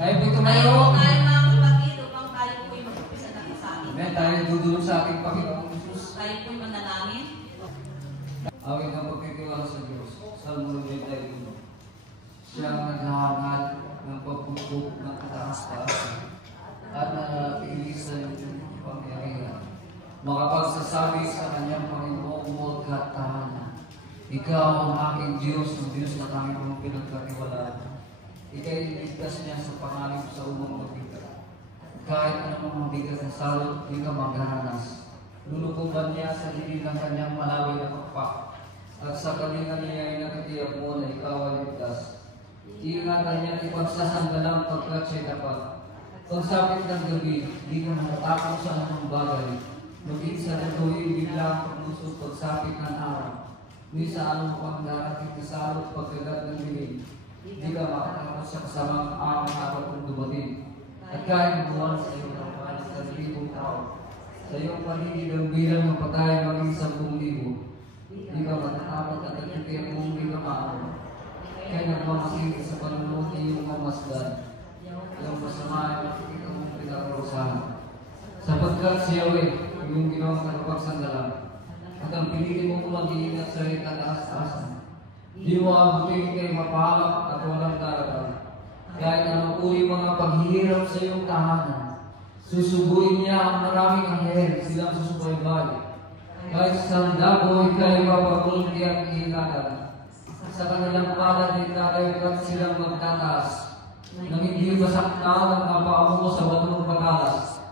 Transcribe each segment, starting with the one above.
Tayo po'y tumayo. Tayo mga kapatid upang tayo po'y mag-upisa na sa akin. Amen. Tayo dudulong sa ating Panginoong Jesus. Tayo po'y manalangin. Awit ang pagkitiwala sa Diyos. Salmo 91. Siya ang naghahangad ng pagpupok ng kataas-taas at nanatili sa iyong pangyarihan. Makapagsasabi sa kanyang Panginoong huwag ka tahanan. Ikaw ang aking Diyos, ang Diyos na kami mong pinagkatiwalaan. Ika'y iligtas niya sa pangalim sa umang mabigat. Kahit anumang mabigat na salot, di ka maghahanas. Lulukuban niya sa dilim ng kanyang malaway na pakpak. At sa kalinga niya ay nakitiyak mo na ikaw ay ligtas. Iingatan niya ipagsasanggalang pagkat siya'y dapat. Pagsapit ng gabi, di ka natatakot sa anong bagay. Maging sa natuloy, bigla ang paglusog pagsapit ng araw. Ni sa anong pang darating na salot pagkagat ng dilim. Di ka makatakot sa kasamang araw kung dumating. At kahit buwan sa iyong kapal sa 1,000 tao. Sa iyong paligid ang bilang ng patay maging 10,000. Di ka matatakot at nagtitiyak mong di ka maaari. Kaya nagmamasin ka sa panunod ng iyong mamasdan. Iyong masama ay makikita mong pinakarusahan. Sapagkat si Yahweh, yung ginawang kalapagsandalan, at ang pinili mong mag-iingat sa iyong kataas-taasan. Di mo abutin kay mapahalak at walang darating. Kahit anong uri mga paghihirap sa iyong tahanan, susubuin niya ang maraming anghel silang susubaybay. Kahit sa dagoy kayo mapagulong kayang iingatan. Sa kanilang palad din tayo at silang magtataas. Nang hindi masaktan ang kapaa mo sa batong pagalas.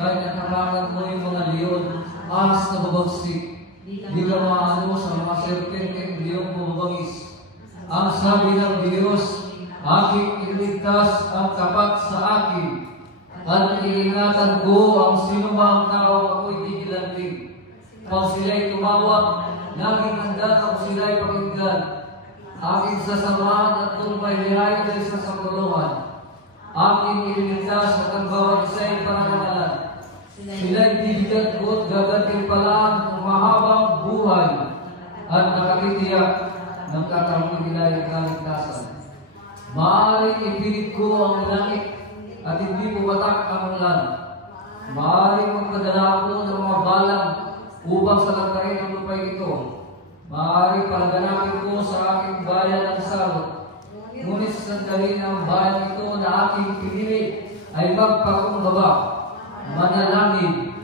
Kahit nakarangan mo yung mga leon, ahas na babagsik. Di ka maano sa mga serpenteng liyong bumabangis. Ang sabi ng Diyos, aking iligtas ang kapat sa akin. At iingatan ko ang sinumang tao ako'y digilantig. Pag sila'y tumawag, naging handa kung sila'y pakinggan. Aking sasamahan at tumpay lihay dahil sa sakuluhan. Aking ililigtas at ang bawat isa'y panagalan. Sila'y bibigat ko't gaganting pala ng mahabang buhay at nakakitiyak ng kakamang nila yung kaligtasan. Maaaring ipilit ko ang langit at hindi pumatak ang ulan. Maaaring magpadala ako ng mga balang upang sa lantarin ang lupay ito. Maaaring palaganapin ko sa aking bayan ng salot. Ngunit sa sandali ng bayan ito na aking pinili ay magpakumbaba. Manalangin,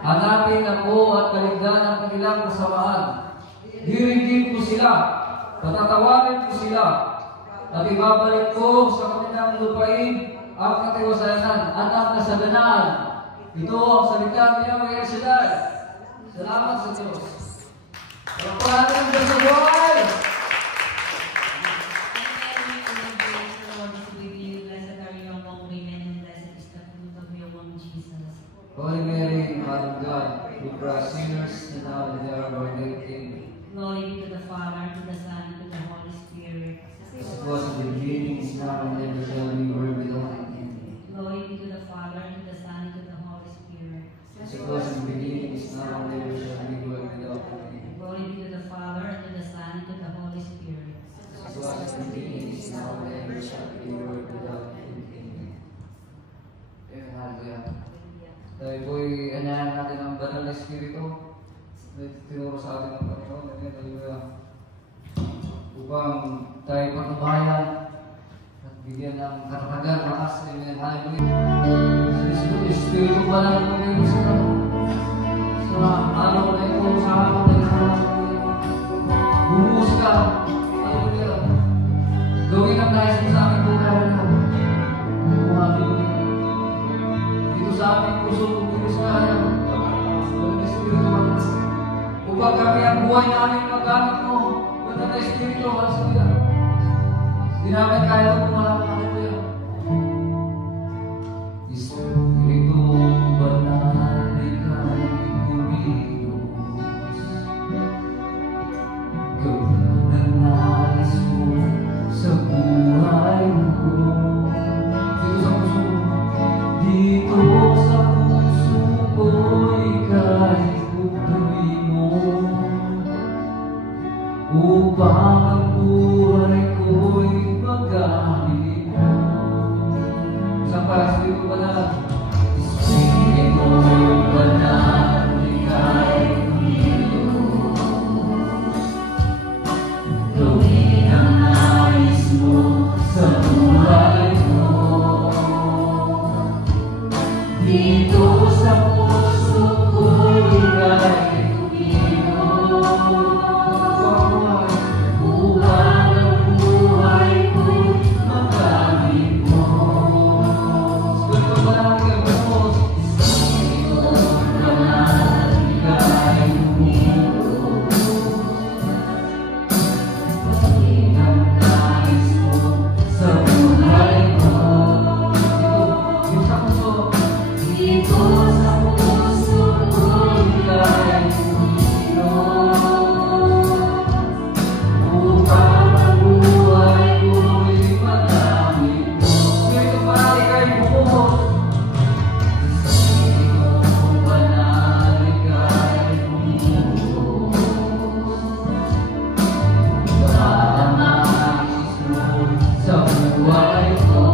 hanapin ako at kaligdan ang kanilang kasamaan. Diringgin ko sila, patatawarin ko sila, at ibabalik ko sa kanilang lupain ang katiwasanan at ang kasaganaan. Ito ang salita niya ng Ershadai. Salamat sa Diyos. Pagpalanan ng Diyos sa buhay! Holy Mary, Mother of God, who for us sinners and now and there of our death King. Glory be to the Father, to the Son, and to the Holy Spirit. As it was in the beginning, is now, and ever shall be, world without end. Glory be to the Father, to the Son, and to the Holy Spirit. As it was in the beginning, is now, and ever shall be, world without end. Glory be to the Father, and to the Son, and to the Holy Spirit. As it was in the beginning, is now, and ever shall be, world without end. Hallelujah. Dahil po'y anyahan natin ang banal na Espiritu na tinuro sa atin ng Panginoon. Hallelujah. Upang tayo pagkabayan at bigyan ng katatagan, lakas. Amen. Hallelujah. Espiritu banal na pumili sila. Sa araw na ito, sa araw na ito, bumuhos ka. Hallelujah. Gawin ang nais mo sa aking buhay na. Hallelujah. Sa aming puso kung pinusahan ng Espiritu. Upang kami ang buhay namin magamit mo ng Espiritu. Hallelujah. Hindi namin kaya ito pumalap. Hallelujah. Espiritu banal, ika'y kumilos. Gawin ang nais mo sa buhay mo. Dito sa puso mo. Dito sa puso ko, ika'y kukunin mo upang ang buhay ko'y magamit mo. Isa pa, Espiritu Banal. Espiritu Banal, ika'y kumilos. Gawin ang nais mo sa buhay ko. Dito sa puso ko, ika'y kumilos. Upang ang buhay ko'y makamit mo. Espiritu Banal, ika'y kumilos. Espiritu Banal, ika'y kumilos. Gawin ang nais mo sa buhay ko. Dito sa puso. Dito sa puso ko, ika'y kumilos. Upang ang buhay ko'y makamit mo. Espiritu Banal, ika'y kumilos. Espiritu Banal, ika'y kumilos. Upang ang nais mo sa buhay ko.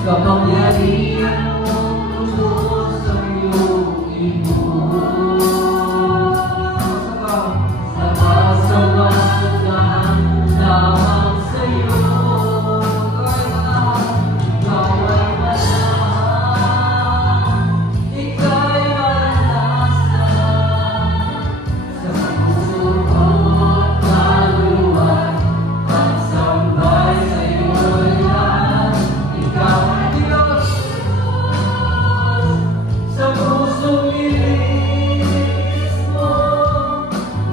Kapangyarihan mo lubos ang iyong ibuhos. Sama-sama lamang sa'yo. Ikaw ay manahan, ika'y maranasan. Sa puso ko't kaluluwa, pagsambay sa'yo'y lahat. Ikaw ay Diyos sa pusong ilis mo.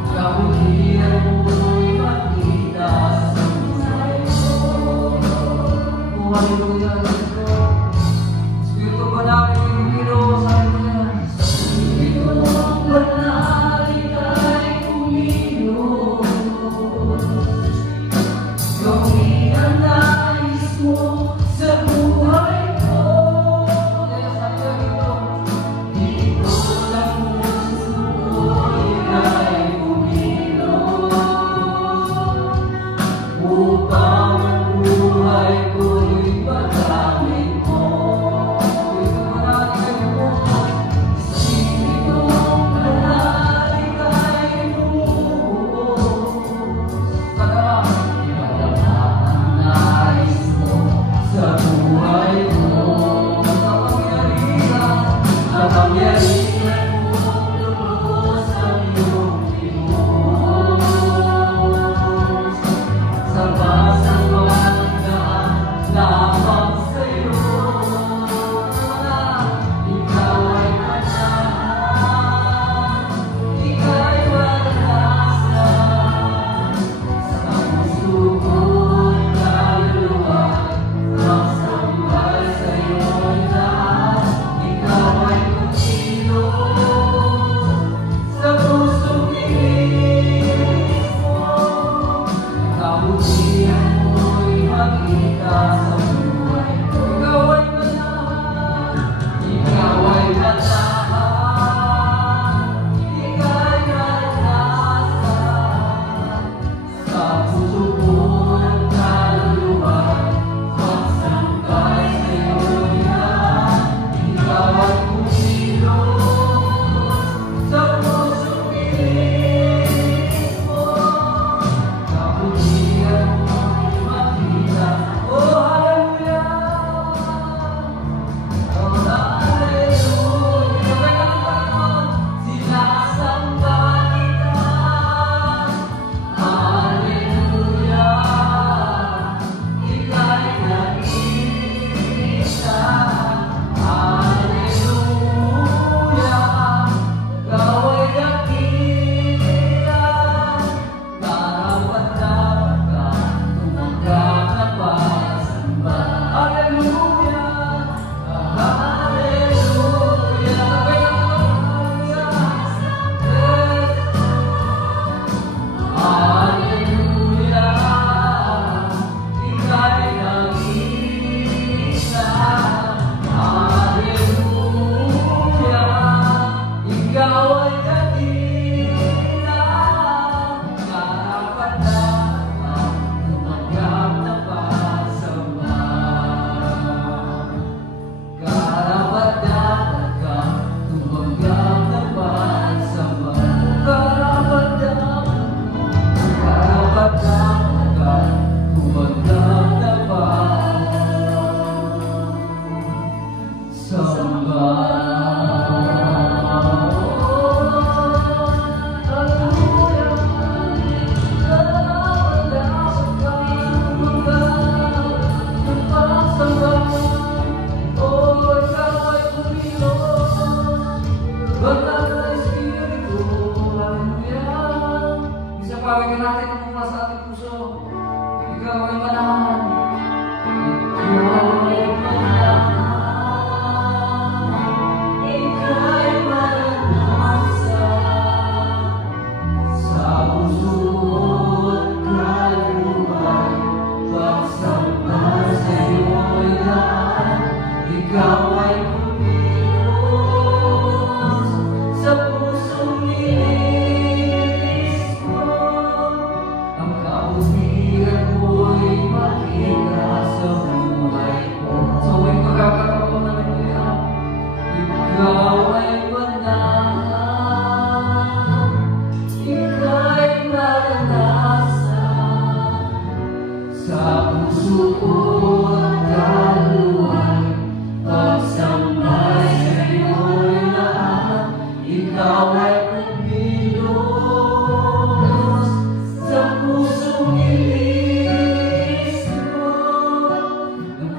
Kabutihan mo'y makita sa buhay ko. Oh, hallelujah. Espiritu Banal, ika'y kumilos. Hallelujah. Espiritu Banal, ika'y kumilos. Gawin ang nais mo sa buhay ko. Dito sa puso ko, ika'y kumilos. Upang ang buhay ko'y makamit mo. Espiritu Banal, ika'y kumilos. Espiritu Banal, ika'y kumilos. Ipadama ang nais mo sa buhay ko. Kapangyarihan mo lubos ang iyong ibuhos. Sama-sama lamang sa'yo. Ikaw ay manahan, ika'y maranasan. Sa puso ko'y kaluluwa, pagsambay sa'yo'y lahat. Ikaw ay kumilos sa pusong ilis mo. Kabutihan mo'y makita sa buhay ko. Ikaw ay manahan, ikaw ay manahan, ika'y maranasan. Sa puso ko'y kaluluwa, pagsambay sa'yo'y lahat. Ikaw ay kumilos sa pusong ilis mo. Kabutihan mo'y makita. Oh, hallelujah.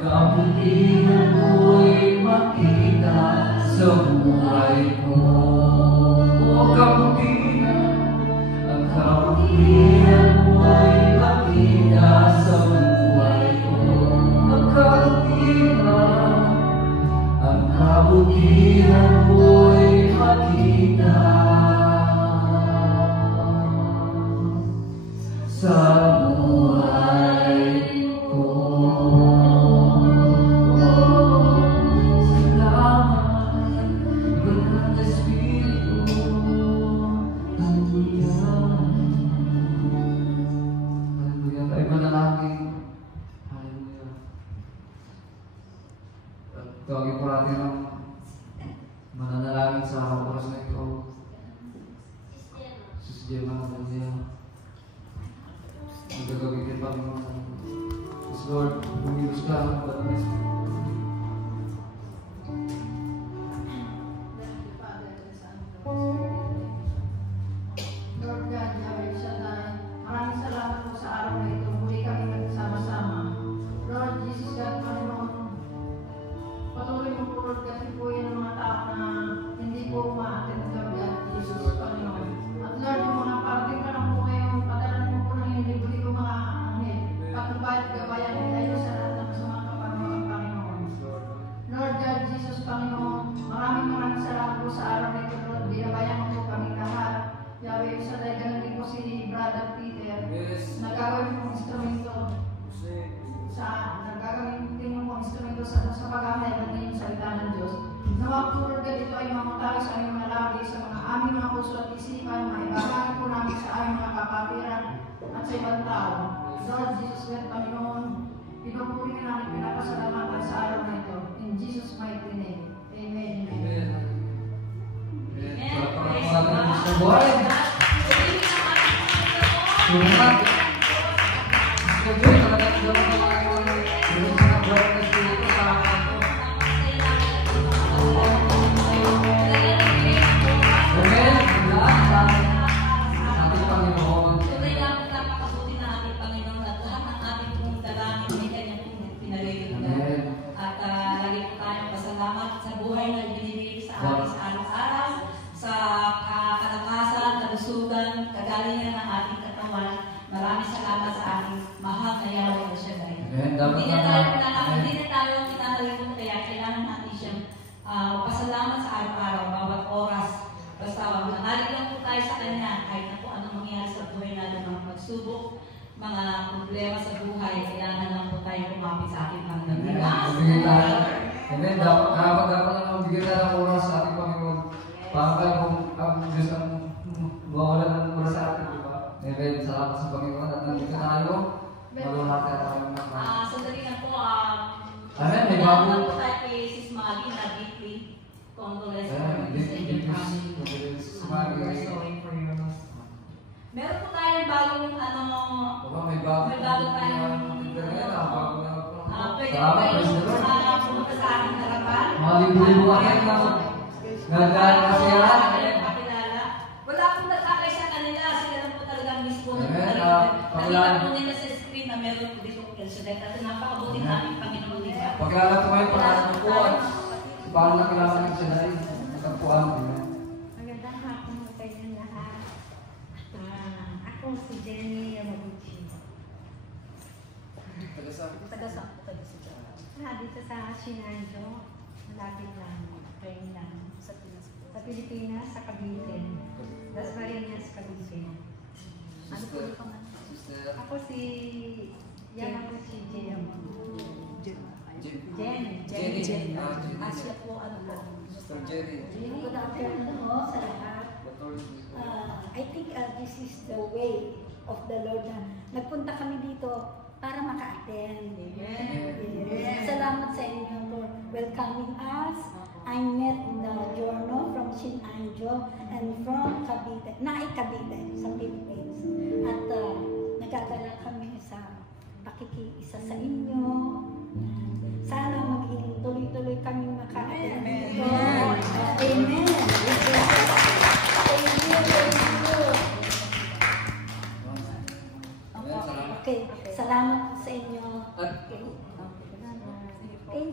kabutihan mo'y makita sa buhay ko. Ang kabutihan mo'y makita sa buhay ko. Ang kabutihan mo'y makita sa buhay ko. Salamat, Banal na Espiritu. Hallelujah. Hallelujah. Tayo manalangin. Hallelujah. Tawagin po natin ang mananalangin sa oras na ito. Sis Gemma, hallelujah. Ang gagamitin pa ng mga Yes, Lord, bumilos ka ang Banal na Espiritu. Lord God, Yahweh Shaddai, maraming salamat po sa araw na ito. Muli kami nagsama-sama. Lord Jesus God, Panginoon, patuloy mo po, Lord, kasi po yan ang mga tao na hindi po umaatin, Lord God, Jesus, Panginoon. At Lord, yung mga parating ka lang po ngayon, padalan mo po ng hindi-libo mga anghel. Patnubayat gabayan, tayo sa lahat ng masamang kapanahoan, Panginoon. Lord God, Jesus, Panginoon, maraming salamat po sa araw na ito, Lord. Binabayan mo po kami lahat. Yahweh, sa ganun din po si Brother Peter. Yes. Nagagawin pong instrumento sa paghahay ng iyong salita ng Diyos. Nawag po, Lord God, ito ay mamutali sa aming mga labi, sa mga aming mga puso at isipan, maibahagi po namin sa aming mga kapatiran at sa ibang tao. Lord Jesus, God, Panginoon, pinupuri ka namin pinapasalamatan sa araw na ito. In Jesus' mighty name. Amen. Amen. Amen. Sa buhay. Sumat. Sa buhay, talagang gawin ng mga buhay na Espiritu sa akin. Amen. Lahat sa ating Panginoon. Tunay lang ang napakabuti na ating Panginoon at lahat ng ating pong dalangin ay kanyang pinaririnig. At lagi po tayong pasalamat sa buhay na ibinibigay sa ating sa araw-araw, sa kalakasan, kalusugan, kagalingan ng ating katawan. Maraming salamat sa ating mahal na Yahweh Shaddai. Hindi na tayo kinakalimut, kaya kailangan natin siyang pasalamat sa araw-araw, bawat oras. Basta manalig lang po tayo sa Kanya, kahit na po anong mangyari sa buhay natin, mga pagsubok, mga problema sa buhay, kailangan lang po tayo kumapit sa ating Panginoon. Amen. Dapat lang magbigay tayo ng oras sa ating Panginoon. Para tayo kung ang Diyos ang mawalan ng oras sa atin, di ba? Amen. Salamat sa Panginoon at nandito tayo. Maluhati at tayo ng Sandali na po, Amen. May bago. po tayo kay Sis Maggie na deeply condolence for Amen. his and your family. We're sorry for your loss. Meron po tayong bagong May bago tayong pwede po Salamat, kayo praise the Lord. pumunta sa ating harapan. Mga libo-libo kayo na nagkakasiyahan. Pakilala. Wala pong nagkakay sa kanila. Sila lang po talagang mismo. Amen. Nakita po nila sa screen na meron po dito El Shaddai. At napakabuti namin Panginoon nila. Pagkala po kayo, pangalan po at paano na kailangan ng Shaddai? Natagpuan. Amen. Magandang hapon po sa inyo lahat. Ako si Jenny Yamaguchi. Dito sa Sinanjo, malapit lang, train lang. Sa Pilipinas, sa Cavite. Las Marinas, Cavite. Ano po yung pangalan? Ako si Yamaguchi Jenny. Asya po, ano po? Sister Jerry. Good afternoon sa lahat. I think this is the way of the Lord na nagpunta kami dito para maka-attend. Yes. Salamat sa inyo for welcoming us. I met the Giorno from Sinanjo and from Cavite, Cavite sa Philippines. At nagkagala kami sa pakikiisa sa inyo. Sana maging tuloy-tuloy kami maka-attend. Amen. Amen. Okay, salamat sa inyo.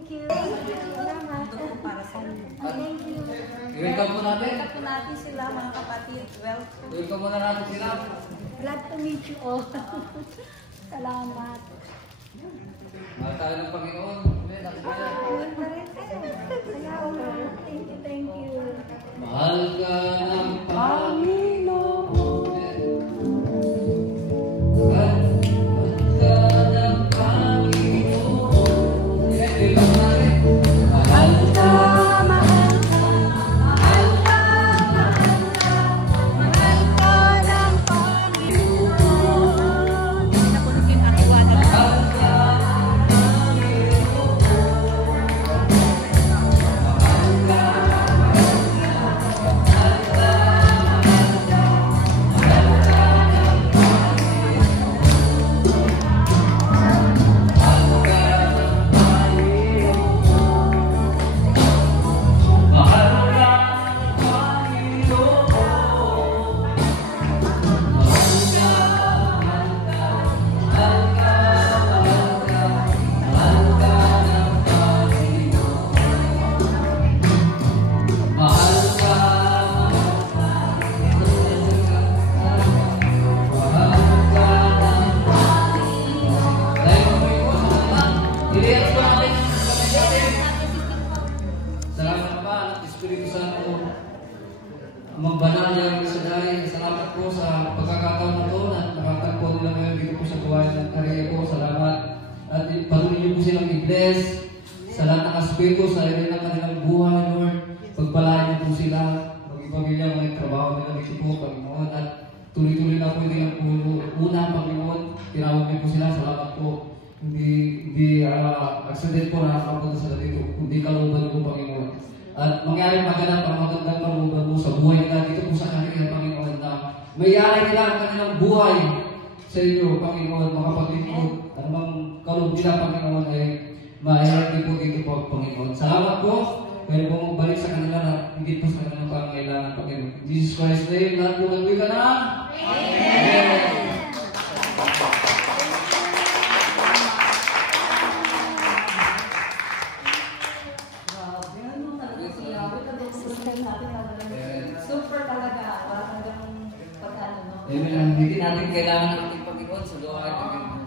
Thank you. Salamat. Ito po para sa inyo. Thank you. I-welcome po natin. Welcome po natin sila mga kapatid. Welcome. I-welcome muna natin sila. Glad to meet you all. Salamat. Mahal tayo ng Panginoon. Amen. Salamat. Thank you. Mahal ka ng Panginoon. Mahal ka ng Panginoon. Mahal ka, Mahal ka ng Panginoon. Napunugin ang iwanan. mahal ka ng Salamat Ama at Espiritu Santo. Amang banal na Shaddai, salamat po sa pagkakataon na ito na nakatagpo nila ngayon dito po sa gawain ng karya po. Salamat at patuloy niyo po silang i-bless sa lahat ng aspeto sa area ng kanilang buhay, Lord. Pagpalain niyo po sila, mag-ipamilya, mga trabaho nila dito po, Panginoon. At tuloy-tuloy na po yung una, Panginoon. Tinawag niyo po sila, salamat po. Hindi accident po na nakapunta sila dito, kundi kalooban po, Panginoon. At mangyari magandang kalooban mo sa buhay nila dito po sa kanila, Panginoon, na mayari nila ang kanilang buhay sa inyo, Panginoon, makapaglingkod. Anumang kaloob nila, Panginoon, ay mahirap po dito po, Panginoon. Salamat po. Pwede po magbalik sa kanila na higit po sa kanilang pangailangan, Panginoon. In Jesus Christ's name, lahat po nagwin ka na. Amen. Super talaga. Parang hanggang pag-ano, no? Amen. Hindi natin kailangan ng ating Panginoon sa gawain ng Panginoon.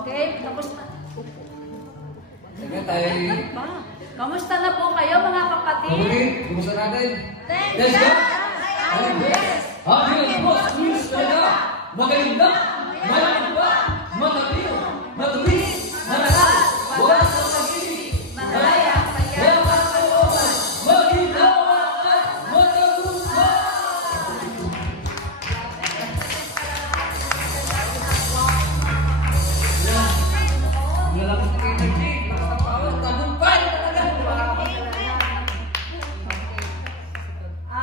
Okay, tapos na. Amen. Tayo ay... Kamusta na po kayo mga kapatid? Okay, kumusta natin? Thank Let's go! Yes! Happy boss, news talaga! Magaling na! Malamig pa! Matapil! Matulis! Manaral! Walang pag-ibig! Malaya, saya. Walang kalooban! Maginawa at matagumpay! Malakas na kayo nag-check! Tagumpay talaga!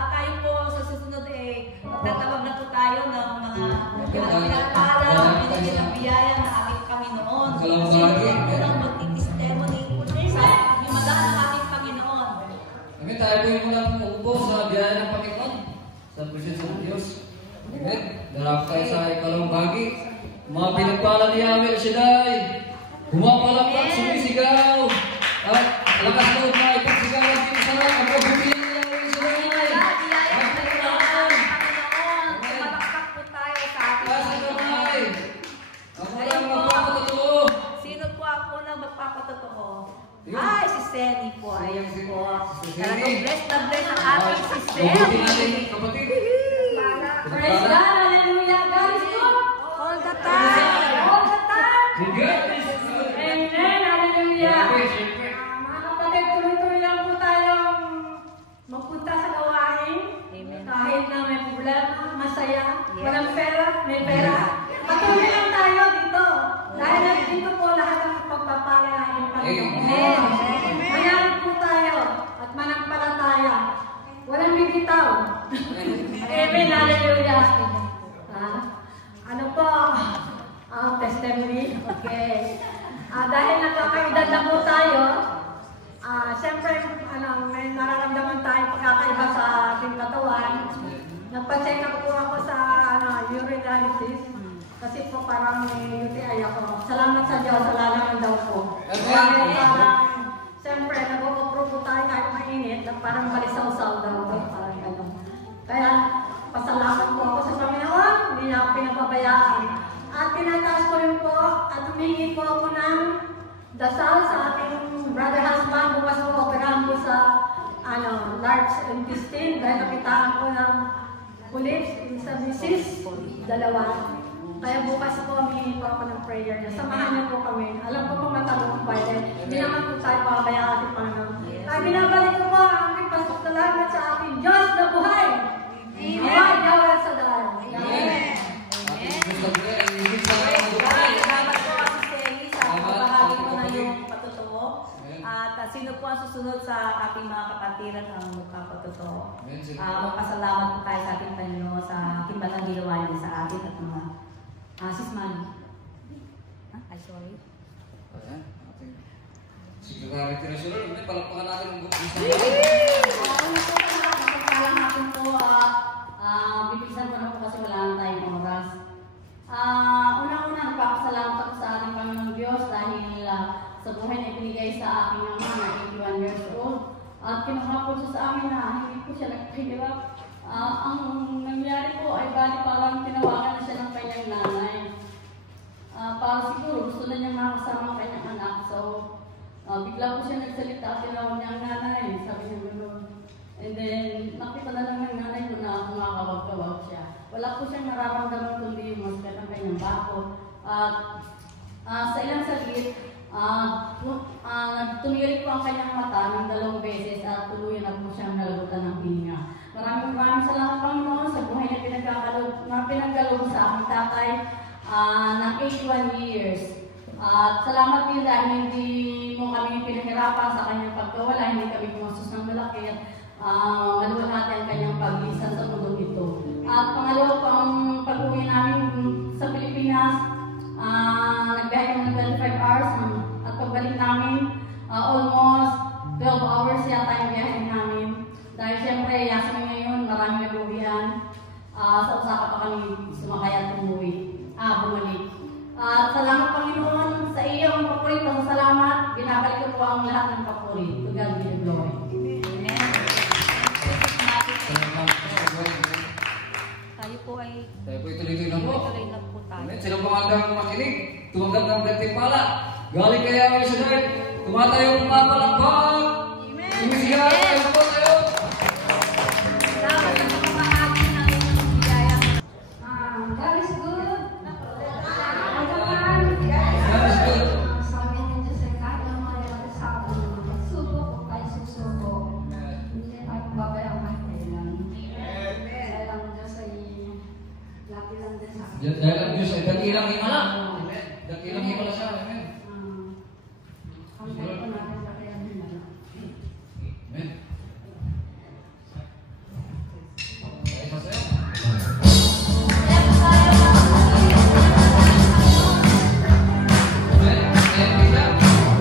Kayo po sa susunod magtatawag na po tayo ng mga pinagpala, binigyan ng biyaya na ating Panginoon. Salamat Sino lagi. po ang magti-testimony sa himagaan ng ating Panginoon? Amen. Tayo po yung muna upo sa biyaya ng Panginoon. Sa presensya ng Diyos. Amen. Darap tayo sa ikalawang bahagi. Mga pinagpala ni Yahweh Shaddai. Humapalakpak, sumisigaw. At lakas loob na ipagsigaw ang pinasarap. Ang pagbubiyan ni Yahweh Shaddai. Ang pagpapaan. Tumalakpak po tayo sa ating Taas ang kamay. Ang walang magpapatotoo. Sino po ang unang magpapatotoo? Yun. Ay, si Senny po. Ayun po. Si Senny. Talagang blessed na blessed ang ating si Mabuti natin, Senny. kapatid. Praise God, hallelujah, guys. All the time. All the time. Sige. Amen, hallelujah. Okay, siyempre. Mga kapatid, tuloy-tuloy lang po tayong magpunta sa gawain. Kahit na may problema, masaya, walang pera, may pera. Patuloy lang tayo dito. Dahil dito po lahat ng pagpapala ng ating Panginoon. Mayaman po tayo at manampalataya. Walang bibitaw. Amen, hallelujah. Ano po? Testimony. Okay. Dahil nagkakaedad na po tayo, siyempre, may nararamdaman tayo pagkakaiba sa ating katawan. Nagpa-check up po ako sa urinalysis. Kasi po parang may UTI ako. Salamat sa Diyos, wala naman daw po. Amen. Dahil parang init at parang balisaw-saw daw. Parang gano'n. Kaya, pasalamat po ako sa Panginoon, hindi niya ako pinapabayaan. At tinataas ko rin po at humingi po ako ng dasal sa ating brother husband. Bukas po operahan po sa large intestine dahil nakitaan ko ng polyps sa disease, 2. Kaya bukas po humingi po ako ng prayer niya. Samahan niyo po kami. Alam ko po matanong pa hindi naman po tayo pabayaan ating Panginoon. Ay, binabalik ko po ang aking pasalamat sa ating Diyos na buhay. Amen. Yahweh sa daan. Amen. Salamat po, Ate Elisa. Mabahagi mo na yung patotoo. At sino po ang susunod sa ating mga kapatiran ang magpapatotoo? Magpasalamat po tayo sa ating Panginoon sa timbalang ginawa niya sa atin at mga Sis Manny. Ay, sorry. Ayan, ating Secretary Treasurer. May palakpakan natin ang bukas. Pagkalang natin po, bibisan ko na po kasi wala na tayong oras. Unang-una, nagpapasalamat ako sa ating Panginoong Diyos dahil sa buhay na ibinigay sa aking ama na 81 years old. At kinuha po siya sa amin na hindi po siya nagkahirap. Ang nangyari po ay bali parang tinawagan na siya ng kanyang nanay. Para siguro gusto na niya makasama ang kanyang anak. So, bigla po siya nagsalita at tinawag niya ang nanay. Sabi niya gano'n. And then, nakita na lang ng nanay mo na kumakawag-kawag siya. Wala po siyang nararamdaman kundi yung masakit ang kanyang bako. At sa ilang saglit, tumirik po ang kanyang mata ng 2 beses at tuluyan na po siyang nalagutan ng hininga. Maraming salamat Panginoon sa buhay na pinagkaloob sa aking tatay ng 81 years. At salamat din dahil hindi mo kami pinahirapan sa kanyang pagkawala, hindi kami pumasos ng malaki at maluwalhati ang kanyang paglisan sa mundong ito. At pangalawa po ang pag-uwi namin sa Pilipinas, nagbiyahe kami ng 25 hours at pagbalik namin, almost 12 hours yata yung biyahe namin. Dahil siyempre, yasa mo ngayon, maraming nag-uwian. Sa Osaka pa kami sumakay at bumalik. Salamat Panginoon sa iyong papuri, pasasalamat. Binabalik ko po ang lahat ng papuri. To God be the glory. Amen. Tayo po ay tuloy-tuloy na po. tuloy na po tayo. Amen. Sinong pangandang makinig? Tumanggap ng gantimpala. Galing kay Yahweh sa daan. Tumatayo, pumapalakpak. Amen. Sumisigaw, tayo po tayo. Salamat sa pamahagi ng inyong biyaya. God is good. God is good. Sabi ng Diyos ay kahit ang mga natin sa atin, magsubok o tayo susubok. Hindi tayo babayang kailan. Dahil ang Diyos ay lagi lang din sa atin. Dahil ang Diyos ay dakilang himala. Amen. Dakilang himala siya. Amen. Ang kaya ko natin sa kaya himala. Amen. Tayo sa sayo. Amen. Amen. Kita. Kita.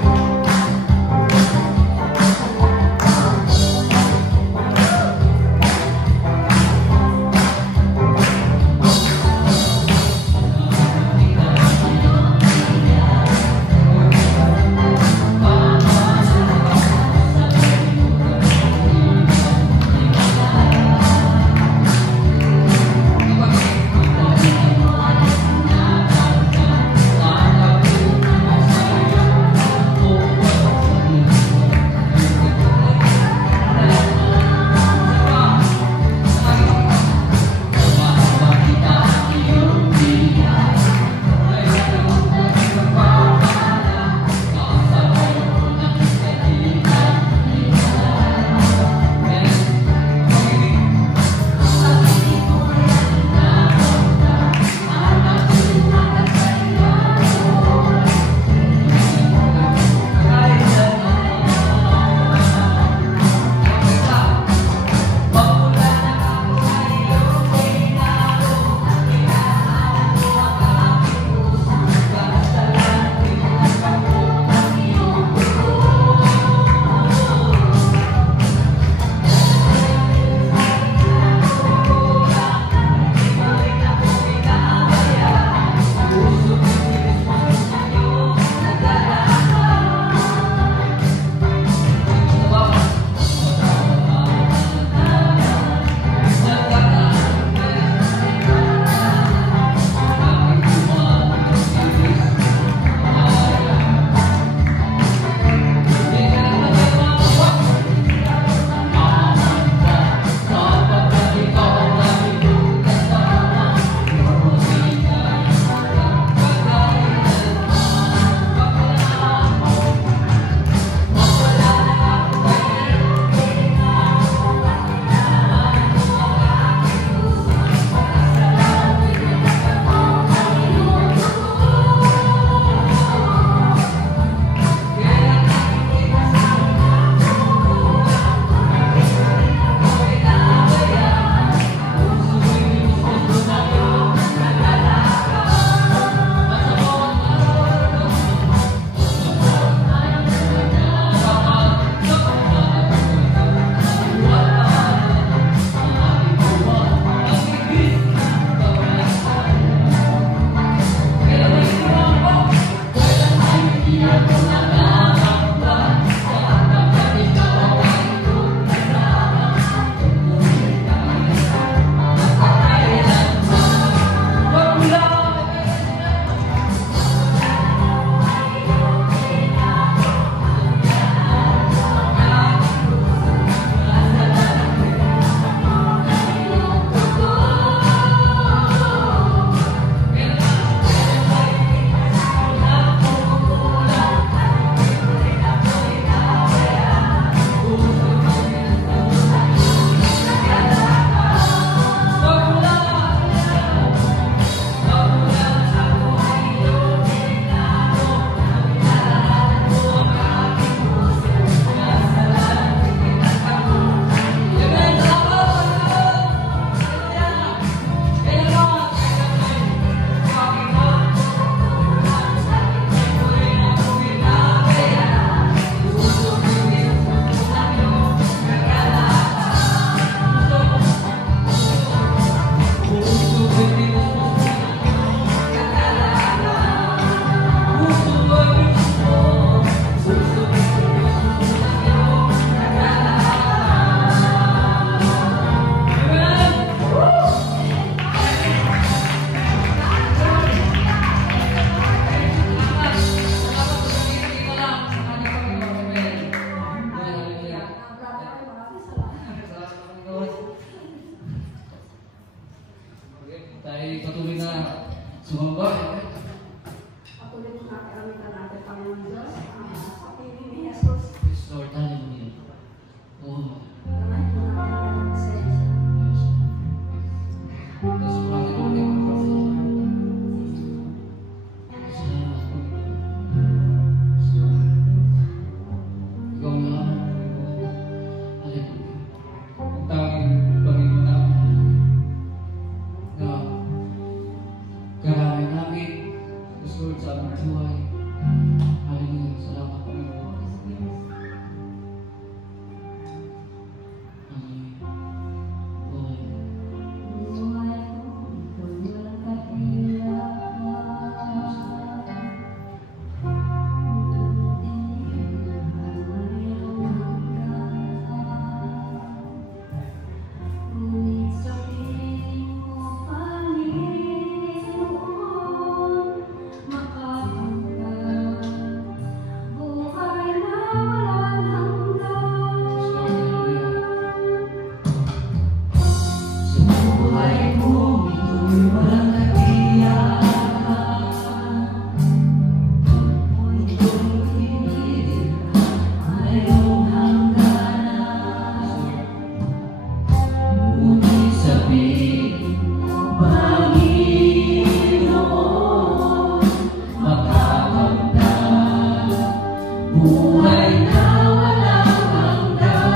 buhay na walang hanggan.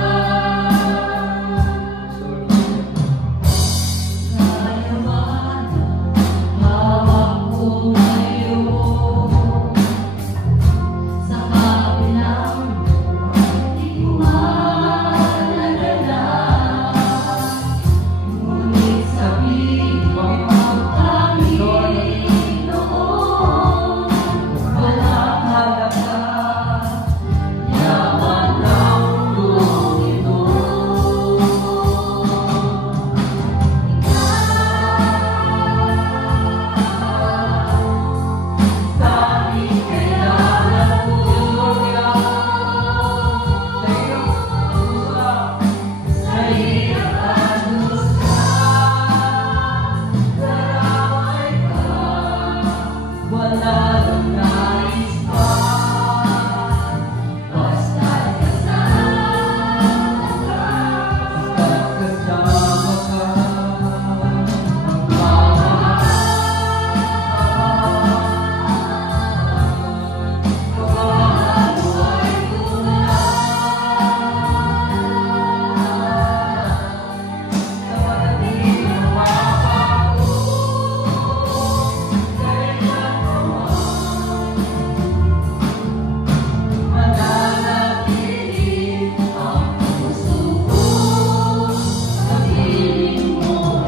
Kayaman, hawak ko ngayon sa kabilang di ko madadala. Ngunit sabihin mo Panginoon, walang halaga, yaman ng mundong ito. Tanging kailangan ko sa hirap at dusa, daramay ka, wala nang nais pa, basta't kasama ka, mananatili ang puso ko sa piling mo,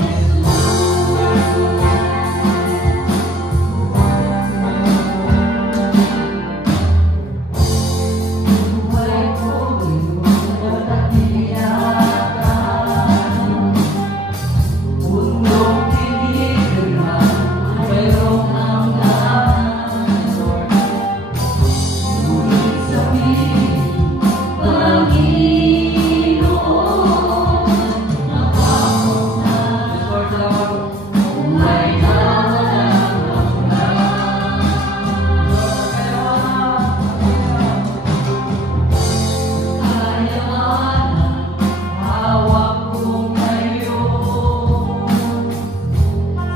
buhay ko natahiliatan, mundong tinigil na mayroong hanggan. Ngunit sabihin, Panginoon, nakakot na buhay na walang hanggan. Kayaman, hawak ko ngayon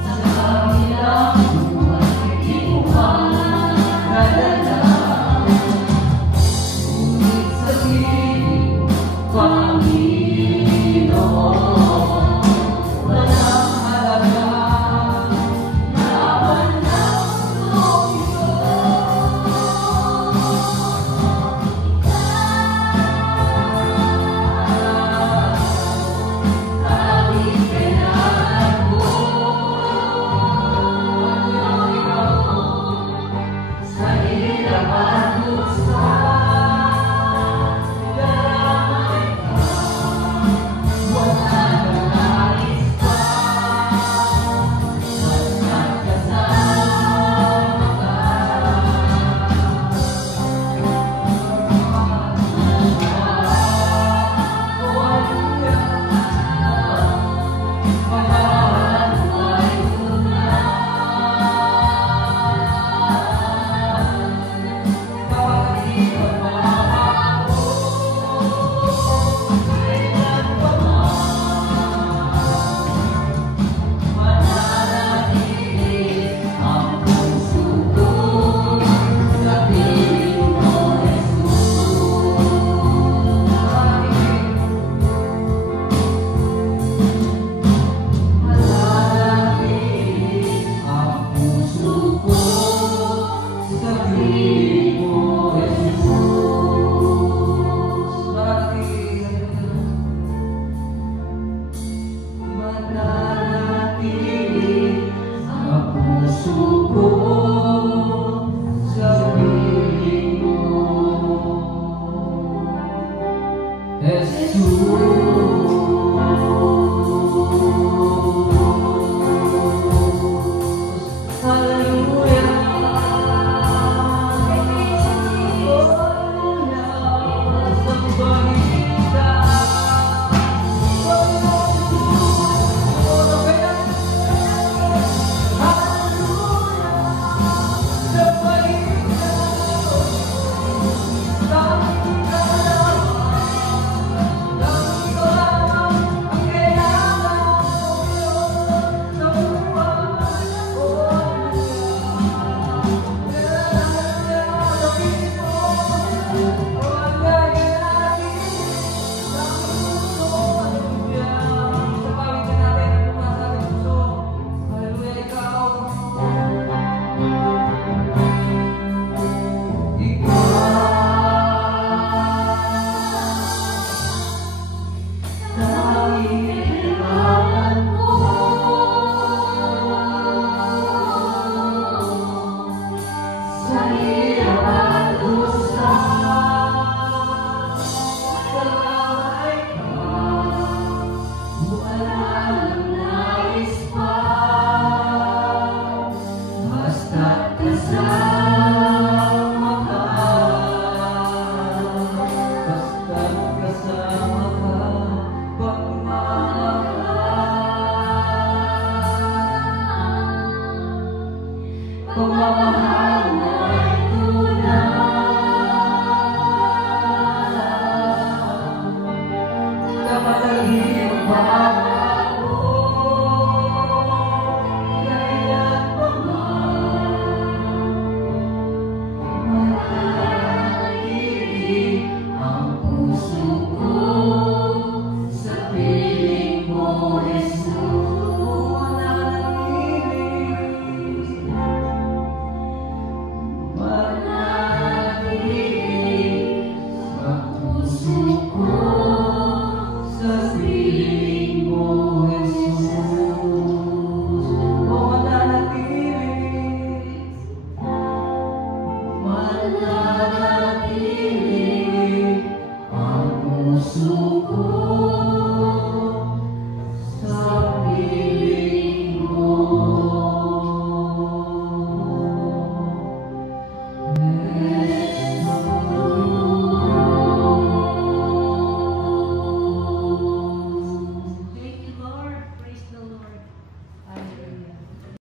sa kabilang buhay di ko madadala. Ngunit sabihin, Panginoon, walang halaga, yaman ng mundong ito. Tanging kailangan ko sa hirap at dusa, daramay ka, wala nang nais pa, basta't kasama ka. Jesus.